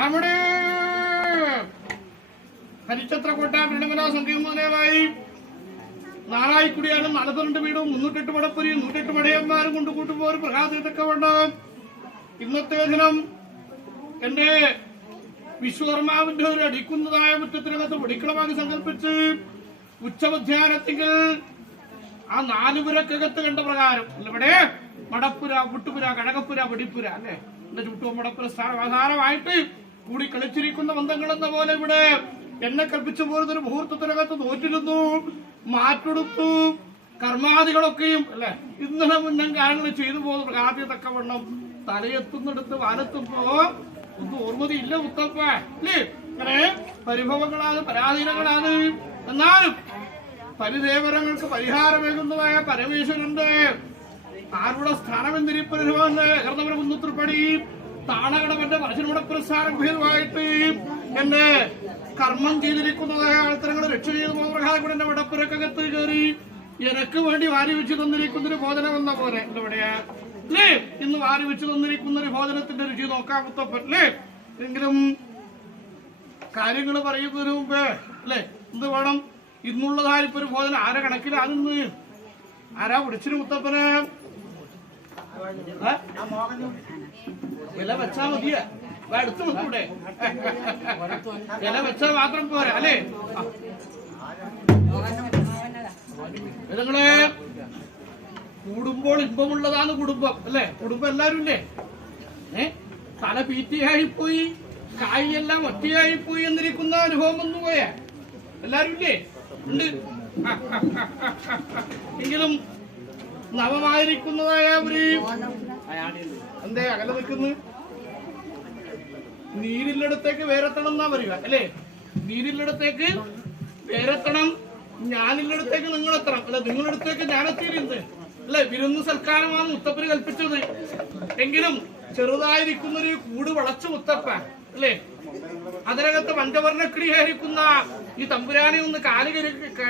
അവിടെ ഹരിച്ചത്ര കോട്ട സംഗീതമായി സംഘമായി നാലായിക്കുടിയാലും നാൽപ്പത്തിരണ്ട് വീടും മുന്നൂറ്റെട്ട് മടപ്പുരിയും നൂറ്റെട്ട് മടയന്മാരും കൊണ്ട് കൂട്ടുപോർ പ്രകാശത്തൊക്കെ ഉണ്ട് ഇന്നത്തെ ദിനം എന്റെ വിശ്വകർമാവിന്റെ ഒരു അടിക്കുന്നതായ മുറ്റത്തിനകത്ത് വെടിക്കളമാക്കി സങ്കല്പിച്ച് ഉച്ചമധ്യാനത്തിൽ നാലുപുരക്കകത്ത് കണ്ട പ്രകാരം. ഇവിടെ? മടപ്പുര മുട്ടുപുര കടകപ്പുര വെടിപ്പുര. അല്ലെ? എന്റെ ചുട്ടും മടപ്പുര സ്ഥാനമാധാരമായിട്ട് കൂടി കളിച്ചിരിക്കുന്ന ബന്ധങ്ങൾ എന്ന പോലെ ഇവിടെ എന്നെ കൽപ്പിച്ചു പോലത്തെ ഒരു മുഹൂർത്തത്തിനകത്ത് തോറ്റിരുന്നു. മാറ്റെടുത്തു. കർമാദികളൊക്കെയും അല്ലെ? ഇന്നലെ മുന്നം കാര്യങ്ങൾ ചെയ്തു പോകുന്ന പ്രകാശത്തെ തക്കവണ്ണം തലയെത്തുന്നിടത്ത് വാലെത്തുമ്പോ ഒന്നും ഓർമ്മതിയില്ല മുത്തപ്പ. അല്ലേ? അങ്ങനെ പരിഭവങ്ങളാണ് പരാധീനങ്ങളാണ്. എന്നാലും പരിദേവരങ്ങൾക്ക് പരിഹാരമേകുന്നതായ പരമേശ്വരന്റെ ആരുടെ സ്ഥാനമെന്തിരിപ്പരുവാന്ന് കർണവര മുന്നൂത്രപ്പടി താണകടവന്റെ പുരസ്കാരം ഭേദമായിട്ട് എന്റെ കർമ്മം ചെയ്തിരിക്കുന്നതായ ആൾത്തരങ്ങൾ രക്ഷ ചെയ്ത് പോകുന്ന എന്റെ വടപ്പുരക്കകത്ത് കയറി എനക്ക് വേണ്ടി വാരി വെച്ച് തന്നിരിക്കുന്ന ഒരു ഭോജനം എന്ന പോലെ. എവിടെയാ? അല്ലേ? ഇന്ന് വാരി വെച്ച് തന്നിരിക്കുന്ന ഒരു ഭോജനത്തിന്റെ രുചി നോക്കാൻ മുത്തപ്പല്ലേ എങ്കിലും കാര്യങ്ങൾ പറയുന്നതിന് മുമ്പേ അല്ലേ? എന്ത് വേണം? ഇന്നുള്ളതായിരിക്കും ഒരു ബോധന? ആരെ കണക്കിലാണെന്ന് ആരാ വിളിച്ചിന് മുത്തപ്പന്? വില വെച്ചാ മതിയ. എടുത്തു വെക്കൂടെ. വില വെച്ചാ മാത്രം പോരാ അല്ലേ. നിങ്ങളെ കൂടുമ്പോൾ ഇമ്പമുള്ളതാണ് കുടുംബം അല്ലേ? കുടുംബം എല്ലാരും ഇല്ലേ? ഏ? തല കായെല്ലാം ഒറ്റയായി പോയി എന്നിരിക്കുന്ന അനുഭവം വന്നു പോയ എല്ലാരും ഇല്ലേ? ഉണ്ട്. എങ്കിലും നവമായിരിക്കുന്നതായ ഒരു എന്തേ അകലെ നിൽക്കുന്നു. നീരില്ലടത്തേക്ക് വേറെത്തണം എന്നാ പറയുക അല്ലേ? നീരില്ലടത്തേക്ക് വേറെത്തണം ഞാനില്ലടത്തേക്ക് നിങ്ങൾ എത്തണം അല്ല നിങ്ങളടുത്തേക്ക് ഞാൻ എത്തിയിരുന്നത് അല്ലെ വിരുന്ന് സൽക്കാരമാണ് മുത്തപ്പന് കൽപ്പിച്ചത്. എങ്കിലും ചെറുതായിരിക്കുന്നൊരു കൂട് വളച്ചു മുത്തപ്പ അല്ലേ? അതിനകത്ത് പഞ്ചവർണക്കിടിയായിരിക്കുന്ന ഈ തമ്പുരാനെ ഒന്ന് കാലുകരി കഴ